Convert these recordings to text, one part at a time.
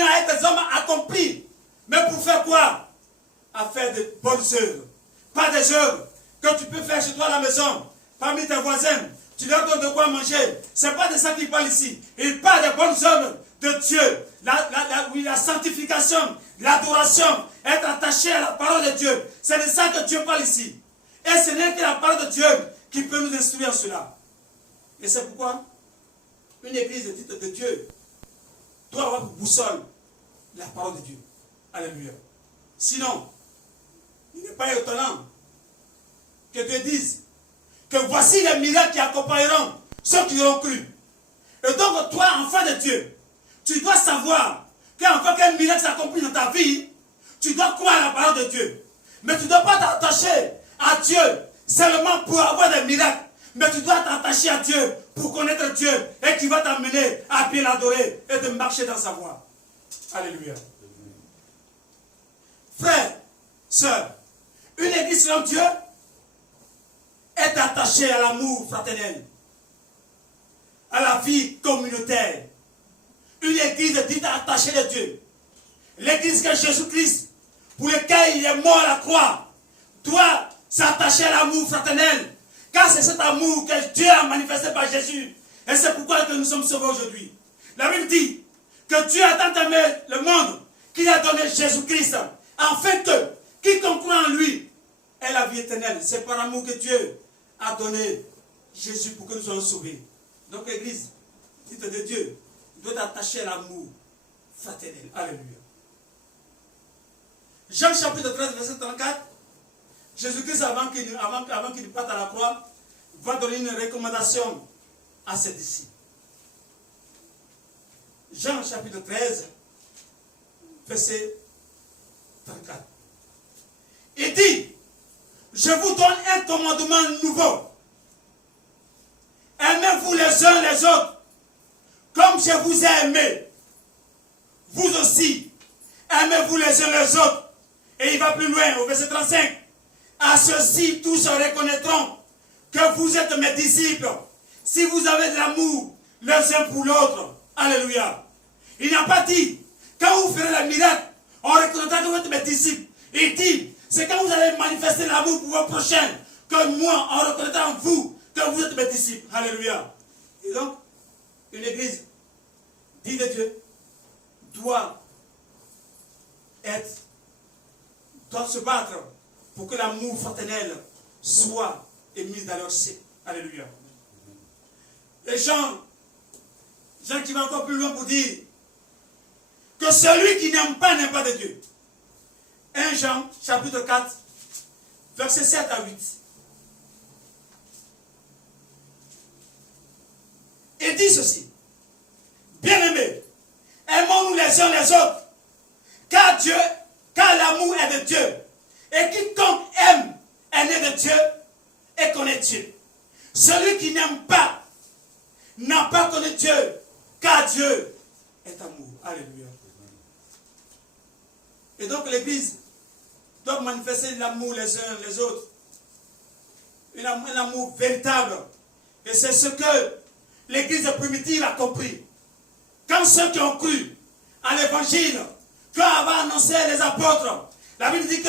venus à être des hommes accomplis. Mais pour faire quoi? À faire de bonnes œuvres. Pas des œuvres que tu peux faire chez toi à la maison, parmi tes voisins. Tu leur donnes de quoi manger. Ce n'est pas de ça qu'il parle ici. Il parle des bonnes œuvres de Dieu. La sanctification, l'adoration, être attaché à la parole de Dieu. C'est de ça que Dieu parle ici. Et ce n'est que la parole de Dieu qui peut nous instruire en cela. Et c'est pourquoi une église dite de Dieu doit avoir pour boussole la parole de Dieu. Alléluia. Sinon, il n'est pas étonnant que Dieu dise que voici les miracles qui accompagneront ceux qui auront cru. Et donc, toi, enfant de Dieu, tu dois savoir qu'enfin qu'un miracle s'accomplit dans ta vie, tu dois croire à la parole de Dieu. Mais tu ne dois pas t'attacher à Dieu seulement pour avoir des miracles. Mais tu dois t'attacher à Dieu pour connaître Dieu et qui va t'amener à bien l'adorer et de marcher dans sa voie. Alléluia. Frères, sœurs, une église selon Dieu est attachée à l'amour fraternel, à la vie communautaire. Une église dite attachée de Dieu. L'église que Jésus-Christ, pour lequel il est mort à la croix, doit s'attacher à l'amour fraternel. Car c'est cet amour que Dieu a manifesté par Jésus. Et c'est pourquoi que nous sommes sauvés aujourd'hui. La Bible dit que Dieu a tant aimé le monde qu'il a donné Jésus-Christ, afin que quiconque croit en lui ait la vie éternelle. C'est par amour que Dieu a donné Jésus pour que nous soyons sauvés. Donc l'église, dite de Dieu, doit être attachée à l'amour fraternel. Alléluia. Jean chapitre 13, verset 34. Jésus-Christ, avant qu'il parte à la croix, va donner une recommandation à ses disciples. Jean chapitre 13, verset 34. Il dit, je vous donne un commandement nouveau. Aimez-vous les uns les autres, comme je vous ai aimé. Vous aussi, aimez-vous les uns les autres. Et il va plus loin, au verset 35. À ceux-ci, tous reconnaîtront que vous êtes mes disciples, si vous avez de l'amour les uns pour l'autre. Alléluia. Il n'a pas dit, quand vous ferez le miracle, on reconnaîtra que vous êtes mes disciples. Il dit, c'est quand vous allez manifester l'amour pour vos prochains, que moi, on reconnaîtra en vous que vous êtes mes disciples. Alléluia. Et donc, une église, dit de Dieu, doit se battre pour que l'amour fraternel soit émis dans leur sein. Alléluia. Et Jean qui va encore plus loin pour dire que celui qui n'aime pas de Dieu. 1 Jean chapitre 4, versets 7 à 8. Il dit ceci. Bien-aimés, aimons-nous les uns les autres, car l'amour est de Dieu. Et quiconque aime est né de Dieu et connaît Dieu. Celui qui n'aime pas n'a pas connu Dieu, car Dieu est amour. Alléluia. Et donc l'église doit manifester l'amour les uns les autres. Un amour véritable. Et c'est ce que l'église primitive a compris. Quand ceux qui ont cru à l'évangile, quand avaient annoncé les apôtres, la Bible dit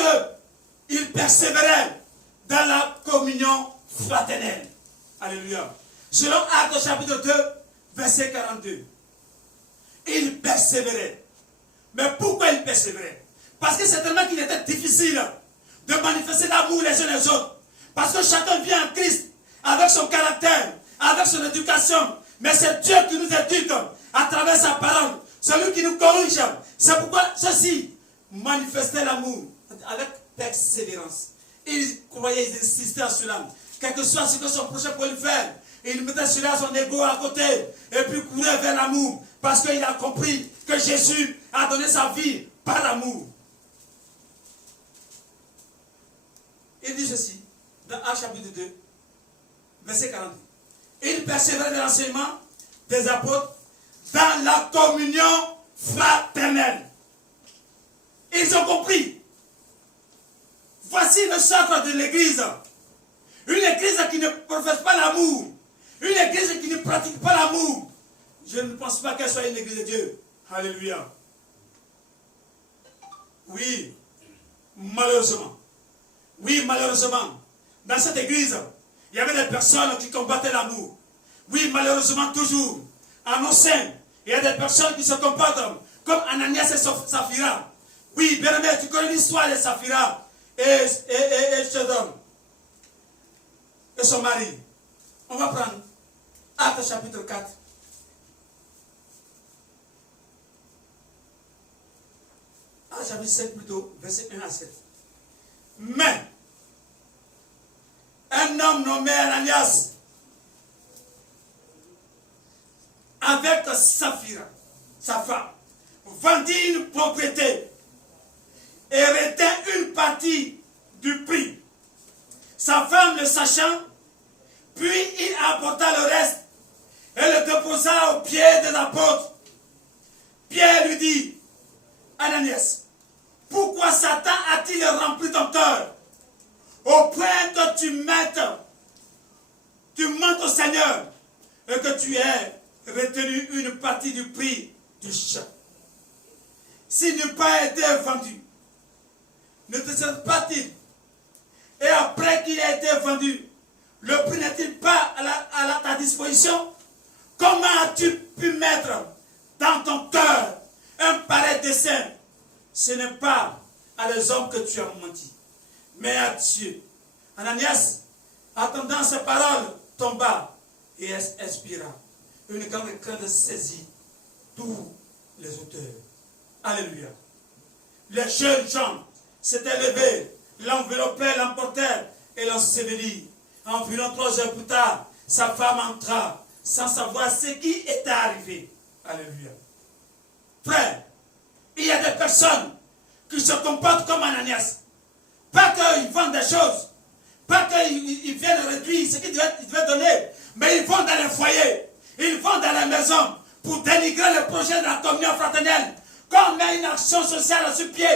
qu'ils persévéraient dans la communion fraternelle. Alléluia. Selon Actes chapitre 2, verset 42. Ils persévéraient. Mais pourquoi ils persévéraient? Parce que c'est tellement qu'il était difficile de manifester l'amour les uns les autres. Parce que chacun vient en Christ avec son caractère, avec son éducation. Mais c'est Dieu qui nous éduque à travers sa parole. Celui qui nous corrige. C'est pourquoi ceux-ci manifestaient l'amour avec persévérance. Ils croyaient, ils insistaient sur cela. Quel que soit ce que son prochain pouvait lui faire, il mettait cela son ego à côté et puis courait vers l'amour. Parce qu'il a compris que Jésus a donné sa vie par l'amour. Il dit ceci, dans Actes chapitre 2, verset 40. Il persévérait dans l'enseignement des apôtres dans la communion fraternelle. Ils ont compris. Voici le socle de l'église. Une église qui ne professe pas l'amour. Une église qui ne pratique pas l'amour. Je ne pense pas qu'elle soit une église de Dieu. Alléluia. Oui, malheureusement. Oui, malheureusement. Dans cette église, il y avait des personnes qui combattaient l'amour. Oui, malheureusement, toujours. En nos sein, il y a des personnes qui se comportent comme Ananias et Saphira. Oui, bien aimé, tu connais l'histoire de Saphira et Chedon et son mari. On va prendre Actes chapitre 4. Actes chapitre 7 plutôt, verset 1 à 7. Mais un homme nommé Ananias, avec Saphira, sa femme, vendit une propriété et retint une partie du prix. Sa femme le sachant, puis il apporta le reste et le déposa aux pieds des apôtres. Pierre lui dit, Ananias, pourquoi Satan a-t-il rempli ton cœur au point que tu mentes au Seigneur et que tu aies retenu une partie du prix du champ? S'il n'eût pas été vendu, ne te serait pas-il? Et après qu'il ait été vendu, le prix n'est-il pas à ta disposition? Comment as-tu pu mettre dans ton cœur un pareil dessein? Ce n'est pas à les hommes que tu as menti, mais à Dieu. Ananias, attendant ces paroles, tomba et expira. Une grande crainte saisit tous les auteurs. Alléluia. Les jeunes gens s'étaient levés, l'enveloppaient, l'emportèrent et l'ensevelirent. Environ 3 heures plus tard, sa femme entra sans savoir ce qui était arrivé. Alléluia. Frère, il y a des personnes qui se comportent comme Ananias. Pas qu'ils vendent des choses, pas qu'ils viennent réduire ce qu'ils devaient donner, mais ils vont dans les foyers, ils vont dans les maisons pour dénigrer le projet de la communion fraternelle. Quand on met une action sociale sur pied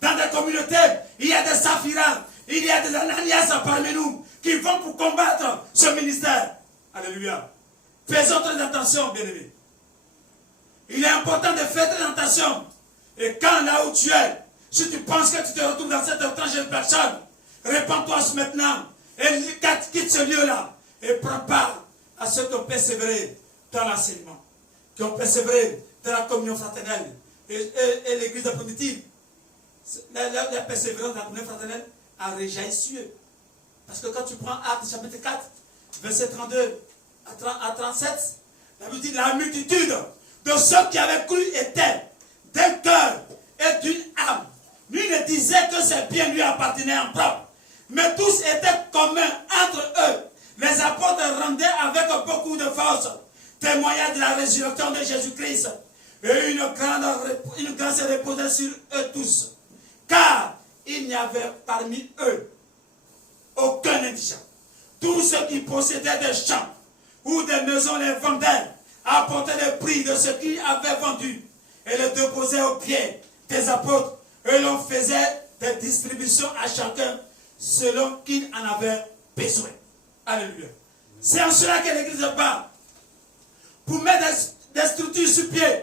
dans des communautés, il y a des Saphira, il y a des Ananias parmi nous qui vont pour combattre ce ministère. Alléluia. Faisons très attention, bien-aimés. Il est important de faire très attention. Et quand là où tu es, si tu penses que tu te retrouves dans cette étrange personne, répands-toi maintenant et quitte ce lieu-là et prends part à ceux qui ont persévéré dans l'enseignement, qui ont persévéré dans la communion fraternelle. Et l'église primitive, la persévérance de la communion fraternelle a réjailli sur eux. Parce que quand tu prends Actes chapitre 4, verset 32 à 37, la Bible dit la multitude de ceux qui avaient cru étaient d'un cœur et d'une âme. Lui ne disait que ses biens lui appartenaient en propre, mais tous étaient communs entre eux. Les apôtres rendaient avec beaucoup de force témoignage de la résurrection de Jésus-Christ. Et une grâce reposait sur eux tous. Car il n'y avait parmi eux aucun indigent. Tous ceux qui possédaient des champs ou des maisons les vendaient, apportaient le prix de ce qu'ils avaient vendu et le déposaient aux pieds des apôtres. Et l'on faisait des distributions à chacun selon qu'il en avait besoin. Alléluia. C'est en cela que l'Église bat. Pour mettre des structures sur pied,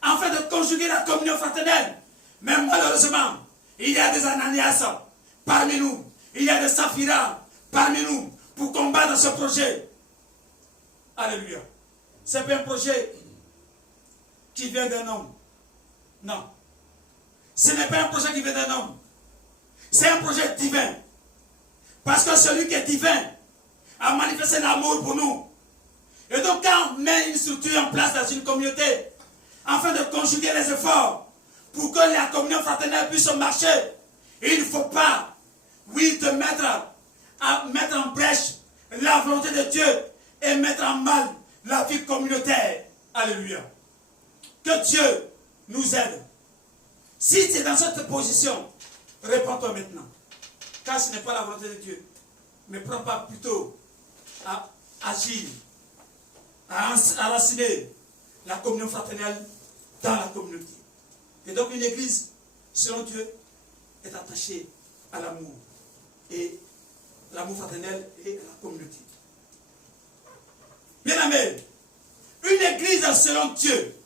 afin de conjuguer la communion fraternelle. Mais malheureusement, il y a des Ananias parmi nous. Il y a des Saphira parmi nous pour combattre ce projet. Alléluia. Ce n'est pas un projet qui vient d'un homme. Non. Ce n'est pas un projet qui vient d'un homme. C'est un projet divin. Parce que celui qui est divin a manifesté l'amour pour nous. Et donc quand on met une structure en place dans une communauté, afin de conjuguer les efforts pour que la communion fraternelle puisse marcher, il ne faut pas, oui, te mettre en brèche la volonté de Dieu et mettre en mal la vie communautaire. Alléluia. Que Dieu nous aide. Si tu es dans cette position, réponds-toi maintenant. Car ce n'est pas la volonté de Dieu. Mais prends pas plutôt à agir, à enraciner la communion fraternelle dans la communauté. Et donc une église, selon Dieu, est attachée à l'amour. Et l'amour fraternel et à la communauté. Bien aimé, une église selon Dieu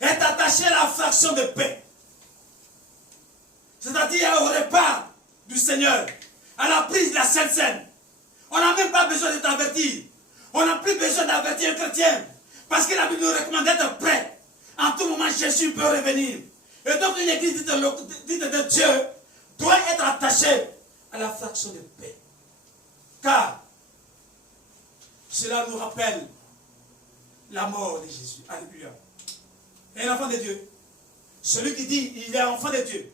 est attachée à la fraction de paix. c'est-à-dire au repas du Seigneur, à la prise de la Sainte Seine. On n'a même pas besoin de t'avertir. On n'a plus besoin d'avertir un chrétien. Parce que la Bible nous recommande d'être prêt. En tout moment, Jésus peut revenir. Et donc, une église dite de Dieu doit être attachée à la fraction de paix. Car cela nous rappelle la mort de Jésus. Alléluia. Et l'enfant de Dieu, celui qui dit il est enfant de Dieu,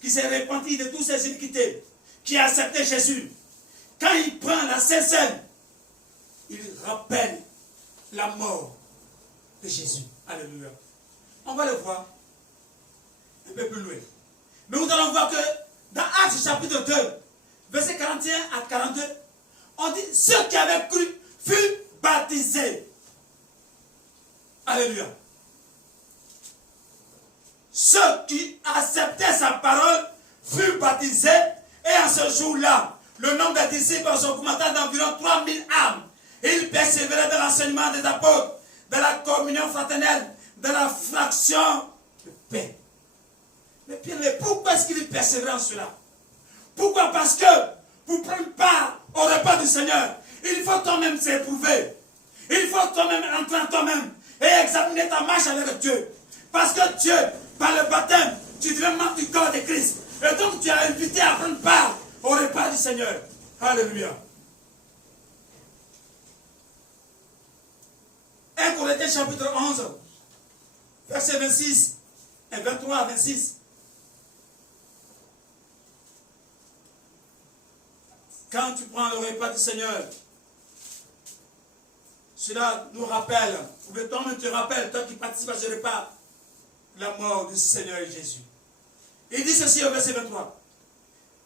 qui s'est repenti de toutes ses iniquités, qui a accepté Jésus, quand il prend la Sainte Seine, il rappelle la mort de Jésus. Alléluia. On va le voir un peu plus loin. Mais nous allons voir que dans Actes chapitre 2, versets 41 à 42, on dit ceux qui avaient cru furent baptisés. Alléluia. Ceux qui acceptaient sa parole furent baptisés, et en ce jour-là, le nombre des disciples s'augmenta d'environ 3000 âmes. Ils persévéraient dans l'enseignement des apôtres, dans la communion fraternelle, dans la fraction de paix. Mais pourquoi est-ce qu'ils persévéraient en cela? Pourquoi? Parce que pour prendre part au repas du Seigneur, il faut toi-même s'éprouver. Il faut toi-même entrer en toi-même et examiner ta marche avec Dieu. Parce que Dieu, par le baptême, tu deviens membre du corps de Christ. Et donc tu es invité à prendre part au repas du Seigneur. Alléluia. 1 Corinthiens chapitre 11, versets 26 et 23 à 26. Quand tu prends le repas du Seigneur, cela nous rappelle, ou le temps te rappelle, toi qui participes à ce repas, la mort du Seigneur Jésus. Il dit ceci au verset 23.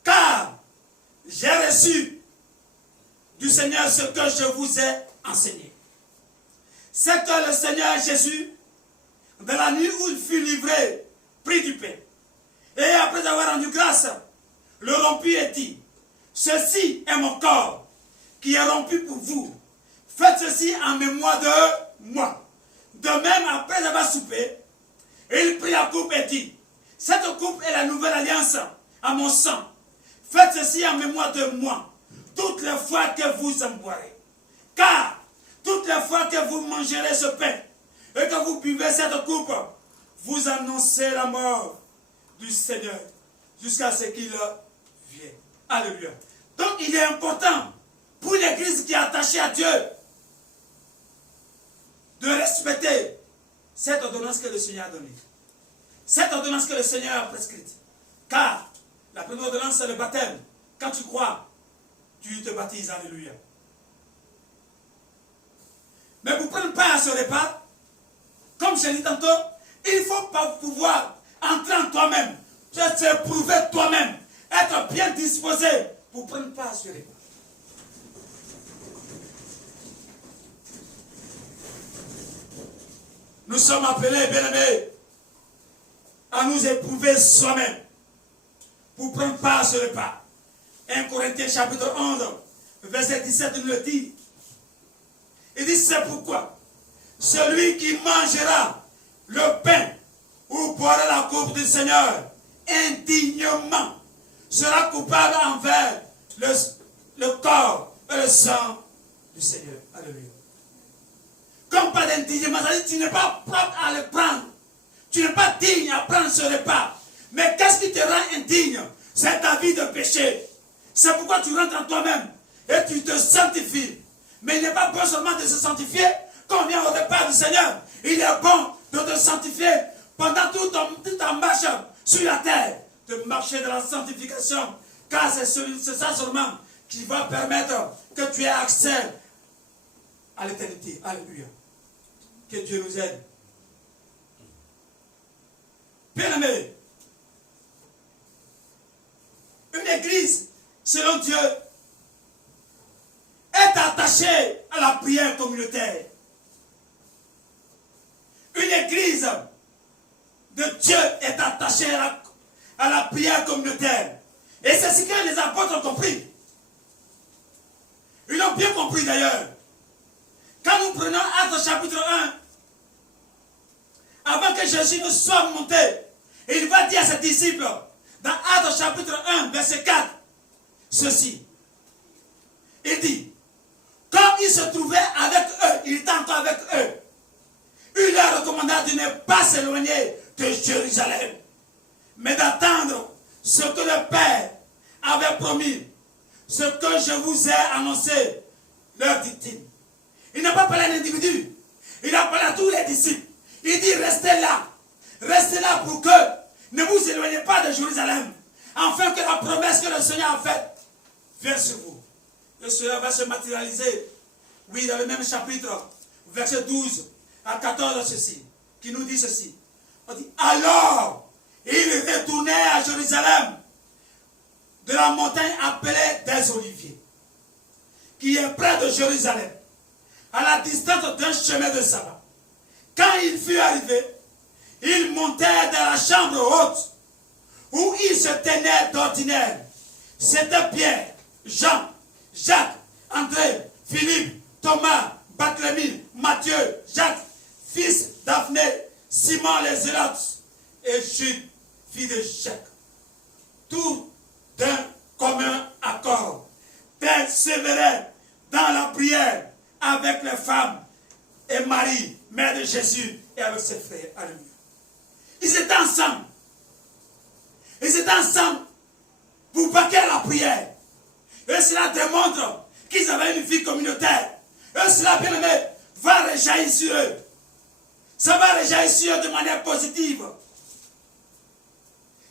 Car j'ai reçu du Seigneur ce que je vous ai enseigné. C'est que le Seigneur Jésus, dans la nuit où il fut livré, prit du pain. Et après avoir rendu grâce, le rompit et dit, ceci est mon corps qui est rompu pour vous. Faites ceci en mémoire de moi. De même, après avoir soupé, il prit la coupe et dit, cette coupe est la nouvelle alliance à mon sang. Faites ceci en mémoire de moi, toutes les fois que vous en boirez. Car, toutes les fois que vous mangerez ce pain et que vous buvez cette coupe, vous annoncez la mort du Seigneur jusqu'à ce qu'il vienne. Alléluia. Donc, il est important pour l'église qui est attachée à Dieu de respecter cette ordonnance que le Seigneur a donnée. Cette ordonnance que le Seigneur a prescrite. Car la première ordonnance, c'est le baptême. Quand tu crois, tu te baptises. Alléluia. Mais pour prendre part à ce repas, comme je l'ai dit tantôt, il ne faut pas pouvoir entrer en toi-même, te prouver toi-même, être bien disposé pour prendre part à ce repas. Nous sommes appelés, bien-aimés, à nous éprouver soi-même pour prendre part à ce repas. 1 Corinthiens chapitre 11, verset 17 nous le dit. Il dit, c'est pourquoi celui qui mangera le pain ou boira la coupe du Seigneur indignement sera coupable envers le corps et le sang du Seigneur. Alléluia. Comme pas d'indignement, c'est-à-dire que tu n'es pas propre à le prendre. Tu n'es pas digne à prendre ce repas. Mais qu'est-ce qui te rend indigne? C'est ta vie de péché. C'est pourquoi tu rentres en toi-même et tu te sanctifies. Mais il n'est pas bon seulement de se sanctifier quand on vient au repas du Seigneur. Il est bon de te sanctifier pendant toute ta marche sur la terre. De marcher dans la sanctification. Car c'est ça seulement qui va permettre que tu aies accès à l'éternité. Alléluia. Que Dieu nous aide. Bien-aimés, une église, selon Dieu, est attachée à la prière communautaire. Une église de Dieu est attachée à la prière communautaire. Et c'est ce que les apôtres ont compris. Ils l'ont bien compris d'ailleurs. Quand nous prenons Actes chapitre 1, avant que Jésus ne soit monté, il va dire à ses disciples, dans Actes chapitre 1, verset 4, ceci. Il dit, comme il se trouvait avec eux, il était encore avec eux, il leur recommanda de ne pas s'éloigner de Jérusalem, mais d'attendre ce que le Père avait promis, ce que je vous ai annoncé, leur dit-il. Il n'a pas parlé à l'individu, il a parlé à tous les disciples. Il dit, restez là pour que ne vous éloignez pas de Jérusalem, afin que la promesse que le Seigneur a faite vienne sur vous. Le Seigneur va se matérialiser, oui, dans le même chapitre, verset 12 à 14, ceci, qui nous dit ceci. On dit, alors, il retournait à Jérusalem, de la montagne appelée des Oliviers, qui est près de Jérusalem, à la distance d'un chemin de sabbat. Quand il fut arrivé, il montait dans la chambre haute, où il se tenait d'ordinaire. C'était Pierre, Jean, Jacques, André, Philippe, Thomas, Barthélemy, Matthieu, Jacques, fils d'Aphné, Simon les Zélotes, et Jude, fils de Jacques. Tout d'un commun accord, persévéraient dans la prière avec les femmes et Marie, mère de Jésus, et avec ses frères. Alléluia. Ils étaient ensemble. Ils étaient ensemble pour vaquer à la prière. Et cela démontre qu'ils avaient une vie communautaire. Et cela, bien aimé, va réjaillir sur eux. Ça va réjaillir sur eux de manière positive.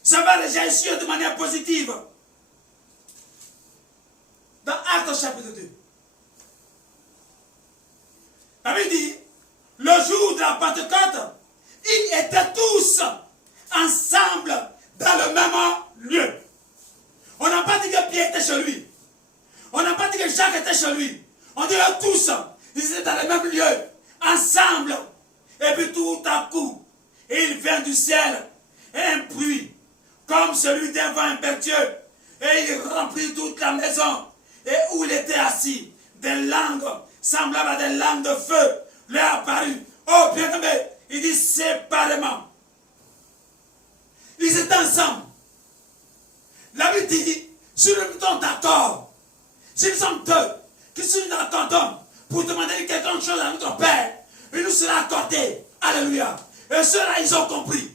Ça va réjaillir sur eux de manière positive. Dans Actes chapitre 2. La Bible dit, le jour de la Pentecôte, ils étaient tous ensemble dans le même lieu. On n'a pas dit que Pierre était chez lui. On n'a pas dit que Jacques était chez lui. On dit que tous, ils étaient dans le même lieu, ensemble. Et puis tout à coup, il vient du ciel un bruit, comme celui d'un vent impétueux. Et il remplit toute la maison. Et où il était assis, des langues semblables à des langues de feu lui apparu. Oh bien-aimé, il dit séparément. Ils étaient ensemble. La Bible dit, si nous sommes d'accord, si nous sommes deux, qui si nous accordons pour demander quelque chose à notre Père, il nous sera accordé. Alléluia. Et ceux-là, ils ont compris.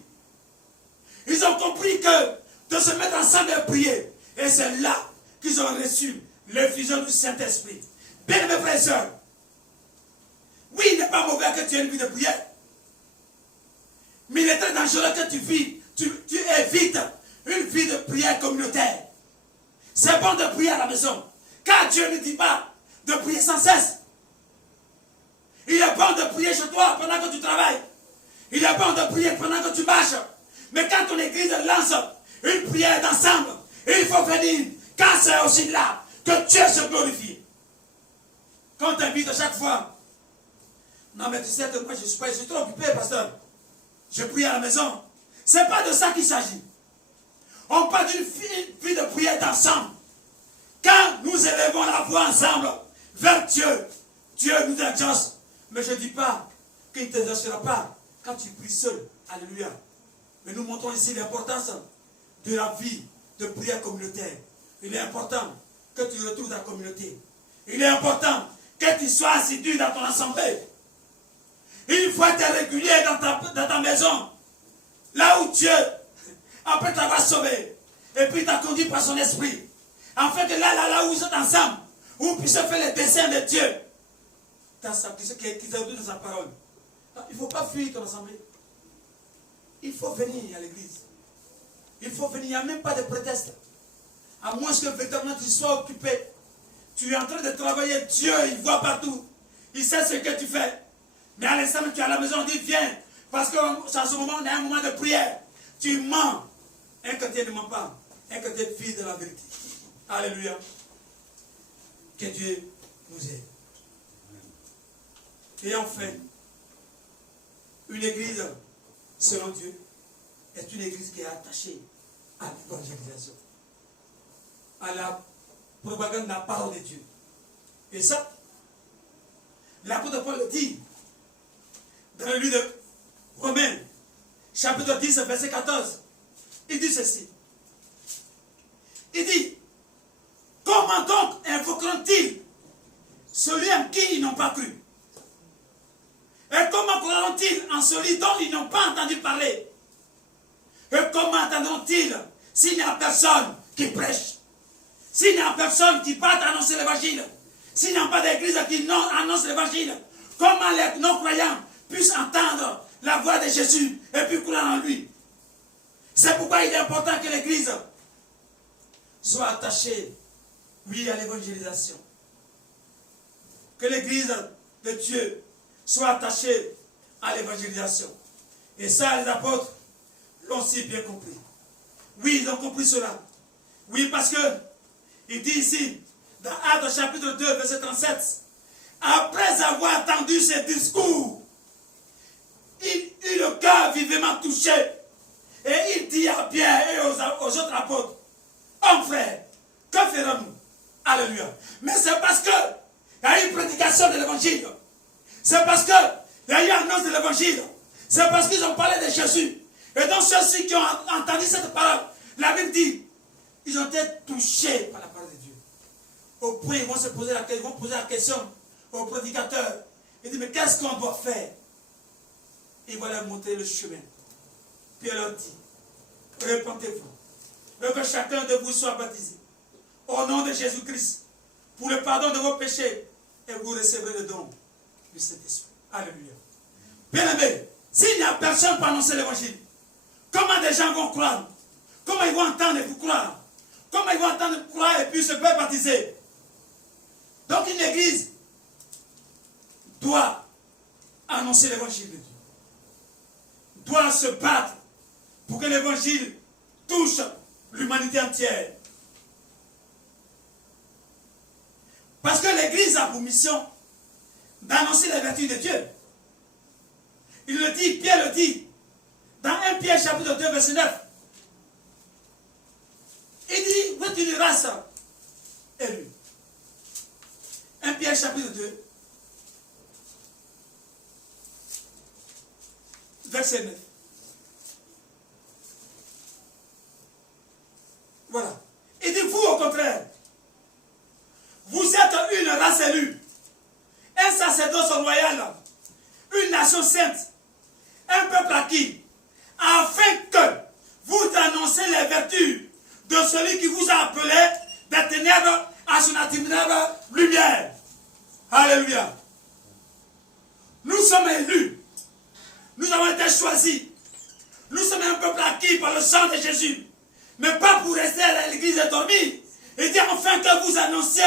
Ils ont compris que de se mettre ensemble et prier. Et c'est là qu'ils ont reçu l'effusion du Saint-Esprit. Bien mes frères et sœurs, oui, il n'est pas mauvais que tu aies une vie de prière. Mais il est très dangereux que tu évites une vie de prière communautaire. C'est bon de prier à la maison, car Dieu ne dit pas de prier sans cesse. Il est bon de prier chez toi pendant que tu travailles. Il est bon de prier pendant que tu marches. Mais quand ton église lance une prière d'ensemble, il faut venir, car c'est aussi là que Dieu se glorifie. Quand on t'invite à chaque fois, non mais tu sais que moi je suis trop occupé, pasteur. Je prie à la maison. Ce n'est pas de ça qu'il s'agit. On parle d'une vie de prière d'ensemble. Quand nous élevons la voix ensemble vers Dieu, Dieu nous exauce. Mais je ne dis pas qu'il ne t'exaucera pas quand tu pries seul. Alléluia. Mais nous montrons ici l'importance de la vie de prière communautaire. Il est important que tu retrouves ta communauté. Il est important que tu sois assidu dans ton assemblée. Il faut être régulier dans ta maison. Là où Dieu, après t'avoir sauvé, et puis t'a conduit par son esprit. Afin que là où vous êtes ensemble, vous puissiez faire les desseins de Dieu. Dans sa parole. Il ne faut pas fuir ton assemblée. Il faut venir à l'église. Il faut venir. Il n'y a même pas de prétexte. À moins que véritablement tu sois occupé. Tu es en train de travailler. Dieu, il voit partout. Il sait ce que tu fais. Mais à l'instant où tu es à la maison, on dit viens. Parce qu'en ce moment, on a un moment de prière. Tu mens. Un côté ne ment pas. Un côté fille de la vérité. Alléluia. Que Dieu nous aide. Et enfin, une église, selon Dieu, est une église qui est attachée à l'évangélisation, à la propagande de la parole de Dieu. Et ça, l'apôtre Paul le dit dans le livre de Romains, chapitre 10, verset 14. Il dit ceci. celui en qui ils n'ont pas cru. Et comment croiront-ils en celui dont ils n'ont pas entendu parler? Et comment entendront-ils s'il n'y a personne qui prêche? S'il n'y a personne qui parte annoncer l'évangile? S'il n'y a pas d'église qui annonce l'évangile? Comment les non-croyants puissent entendre la voix de Jésus et puis croire en lui? C'est pourquoi il est important que l'église soit attachée, oui, à l'évangélisation. Que l'église de Dieu soit attachée à l'évangélisation. Et ça, les apôtres l'ont si bien compris. Oui, ils ont compris cela. Oui, parce que il dit ici, dans Actes chapitre 2, verset 37, après avoir entendu ces discours, il eut le cœur vivement touché. Et il dit à Pierre et aux autres apôtres, hommes frères, que ferons-nous? Alléluia. Mais c'est parce que il y a eu une prédication de l'évangile. C'est parce qu'il y a eu une annonce de l'évangile. C'est parce qu'ils ont parlé de Jésus. Et donc ceux-ci qui ont entendu cette parole, la Bible dit, ils ont été touchés par la parole de Dieu. Au point, ils vont se poser la question au prédicateur. Ils disent, mais qu'est-ce qu'on doit faire? Ils vont leur montrer le chemin. Puis elle leur dit, repentez-vous. Et que chacun de vous soit baptisé au nom de Jésus-Christ pour le pardon de vos péchés et vous recevrez le don du Saint-Esprit. Alléluia. Bien-aimés, s'il n'y a personne pour annoncer l'évangile, comment des gens vont croire? Comment ils vont entendre et pour croire? Comment ils vont entendre et croire et puis se faire baptiser? Donc une église doit annoncer l'évangile de Dieu. Doit se battre pour que l'évangile touche l'humanité entière. Parce que l'église a pour mission d'annoncer les vertus de Dieu. Il le dit, Pierre le dit, dans 1 Pierre chapitre 2 verset 9. Il dit, vous êtes une race élue. 1 Pierre chapitre 2 verset 9. Voilà. Il dit, vous au contraire, vous êtes une race élue, un sacerdoce royal, une nation sainte, un peuple acquis, afin que vous annoncez les vertus de celui qui vous a appelé des ténèbres à son admirable lumière. Alléluia. Nous sommes élus. Nous avons été choisis. Nous sommes un peuple acquis par le sang de Jésus. Mais pas pour rester à l'église et dormir. Il dit enfin que vous annonciez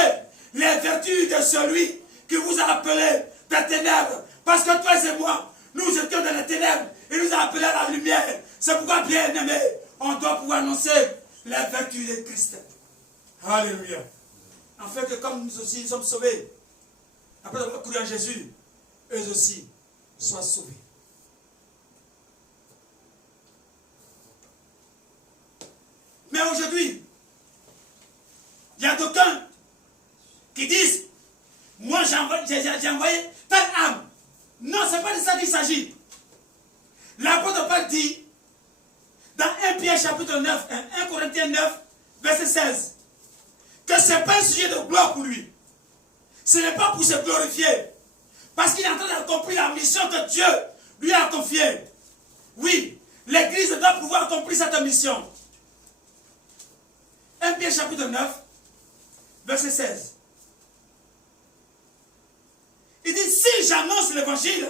les vertus de celui qui vous a appelé des ténèbres. Parce que toi et moi, nous étions dans les ténèbres. Il nous a appelés à la lumière. C'est pourquoi, bien aimé, on doit pouvoir annoncer les vertus de Christ. Alléluia. Afin que comme nous aussi sommes sauvés, après avoir cru en Jésus, eux aussi soient sauvés. Mais aujourd'hui, il y a d'aucuns qui disent, moi j'ai envoyé telle âme. Non, ce n'est pas de ça qu'il s'agit. L'apôtre Paul dit, dans 1 Pierre chapitre 9, 1 Corinthiens 9, verset 16, que ce n'est pas un sujet de gloire pour lui. Ce n'est pas pour se glorifier. Parce qu'il est en train d'accomplir la mission que Dieu lui a confiée. Oui, l'église doit pouvoir accomplir cette mission. 1 Pierre chapitre 9, verset 16. Il dit, si j'annonce l'évangile,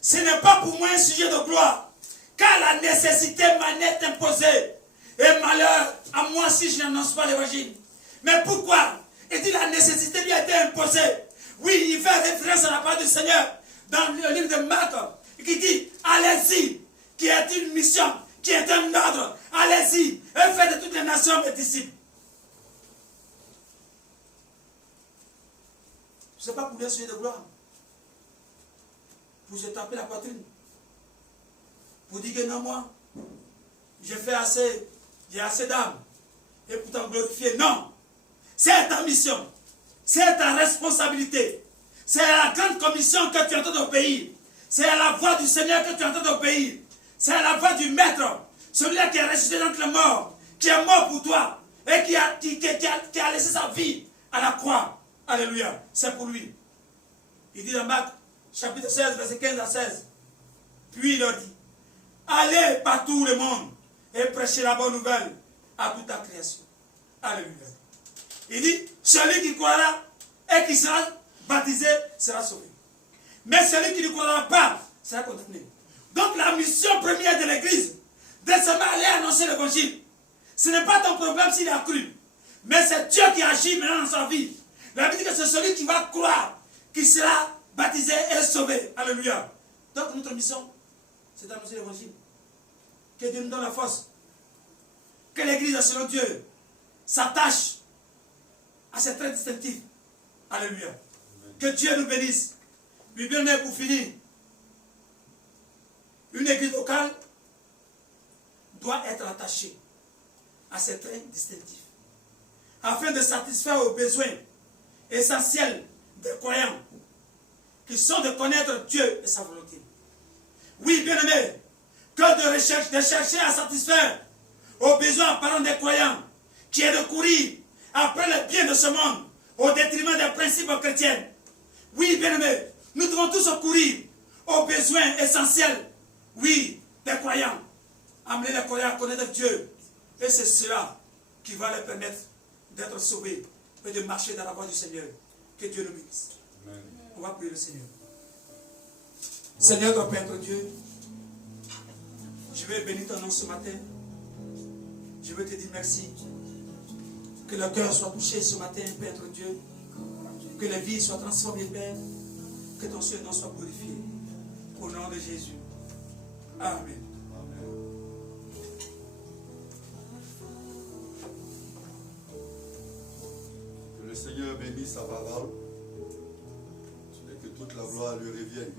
ce n'est pas pour moi un sujet de gloire, car la nécessité m'en est imposée. Et malheur à moi si je n'annonce pas l'évangile. Mais pourquoi? Il dit, la nécessité lui a été imposée. Oui, il fait référence à la parole du Seigneur dans le livre de Marc, qui dit, allez-y, qui est une mission, qui est un ordre. Allez-y, et faites de toutes les nations mes disciples. Ce n'est pas pour un sujet de gloire. Pour se taper la poitrine. Pour dire que non, moi, j'ai fait assez, j'ai assez d'âme. Et pour t'en glorifier. Non. C'est ta mission. C'est ta responsabilité. C'est à la grande commission que tu es en train d'obéir. C'est à la voix du Seigneur que tu es en train d'obéir. C'est à la voix du Maître. Celui-là qui est ressuscité d'entre les morts. Qui est mort pour toi. Et qui a laissé sa vie à la croix. Alléluia. C'est pour lui. Il dit dans Marc, chapitre 16, verset 15 à 16. Puis il leur dit, allez par tout le monde et prêchez la bonne nouvelle à toute la création. Alléluia. Il dit, celui qui croira et qui sera baptisé sera sauvé. Mais celui qui ne croira pas sera condamné. Donc la mission première de l'église, de seulement aller annoncer l'évangile. Ce n'est pas ton problème s'il a cru. Mais c'est Dieu qui agit maintenant dans sa vie. La Bible dit que c'est celui qui va croire, qui sera baptisé et sauvé. Alléluia. Donc notre mission, c'est d'annoncer l'évangile. Que Dieu nous donne la force. Que l'église, selon Dieu, s'attache à ces traits distinctifs. Alléluia. Amen. Que Dieu nous bénisse. Puis bien aimé, pour finir, une église locale doit être attachée à ces traits distinctifs afin de satisfaire aux besoins essentiels des croyants qui sont de connaître Dieu et sa volonté. Oui, bien aimé, que de chercher à satisfaire aux besoins apparents des croyants, qui est de courir après le bien de ce monde au détriment des principes chrétiens. Oui, bien aimé, nous devons tous courir aux besoins essentiels, oui, des croyants. Amener les croyants à connaître Dieu. Et c'est cela qui va leur permettre d'être sauvés et de marcher dans la voie du Seigneur. Que Dieu nous bénisse. Amen. On va prier le Seigneur. Seigneur, notre Père, notre Dieu, je vais bénir ton nom ce matin. Je veux te dire merci. Que le cœur soit touché ce matin, Père, notre Dieu. Que les vies soient transformées, Père. Que ton Seigneur soit glorifié. Au nom de Jésus. Amen. Que le Seigneur bénisse sa parole et que toute la gloire lui revienne.